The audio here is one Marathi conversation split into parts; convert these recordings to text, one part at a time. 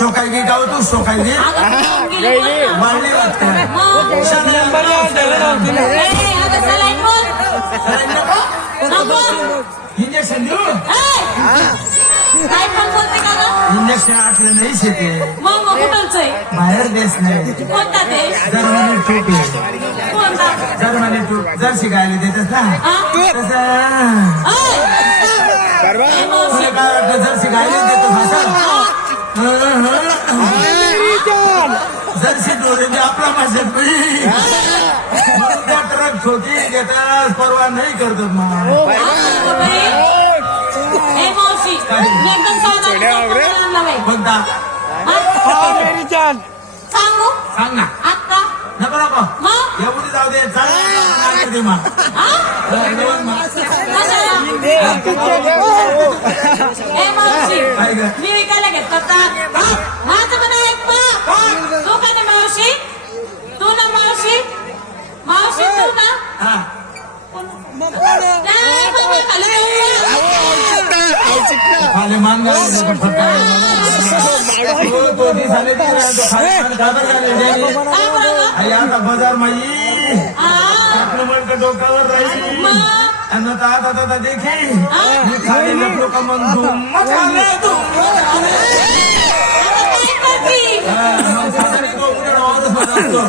शोकायगी गाव तू शोकायगी अगं, तू जाऊन गेली बोल ना. वाढली वाटतं. मग. ए, अगं, सलाईन बोल. नको. इंजेक्शन देऊ? काय? इंजेक्शन असलं नाही शेते? बाहेर देश नाही. जर्मनी कोणता? जर्मनी टूप जर शिकायला देतात ना? हा? तसं. काय वाटतं जर शिकायला देतो भाषा जर्सी आपला त्या ट्रक छोटी घेतात परवा नाही करतात. कोणता हा? सांगू ना नको नको जाऊ दे चाल मग हा? का माझं ऐक पा. तू का नाही मावशी? तू ना मावशी? मावशी तू ना? खाली मान ना? आई आता बाजार माई. डोक्यावर राहील. मग? अन्न तात आता आता देखी मी खाली लपलो का मग धुम मचाले, धुम मचाले. आता काय करती? हा, मग साधारण तो उड्या आवाजच बदलतो.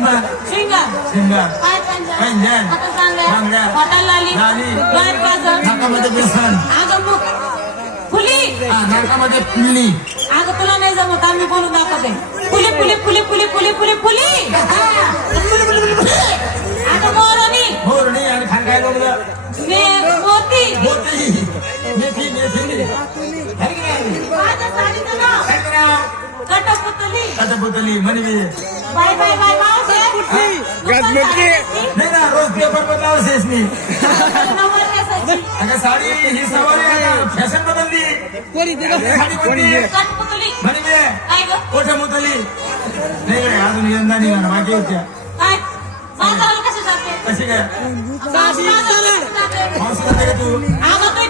मग शिंगार. शिंगार. काय पंजा? पंजन. आता सांगा. सांगा. हाताला लाली. लाली. गळ्यात काजळ. नाकामध्ये बेसन अगं मग. फुली हा, नाकामध्ये पिल्ली अगं तुला नाही जमत आम्ही बोलून दाखवते fully fully fully fully fully fully fully मैं मोती मोती मेथी मेथी कटपुतली। मनवी बाय बाय बाय माउस हाँ? है? गजमुखी नहीं ना रोज पेपर बदलाव से इसमें। अगर साड़ी ही सवाल है तो फ़ैशन बदल दी। कोरी देखो साड़ी बदल दी। कटपुतली। मनवी कोठमुतली नहीं अजून यंदा नाही बाकी होत्या कशी काय तू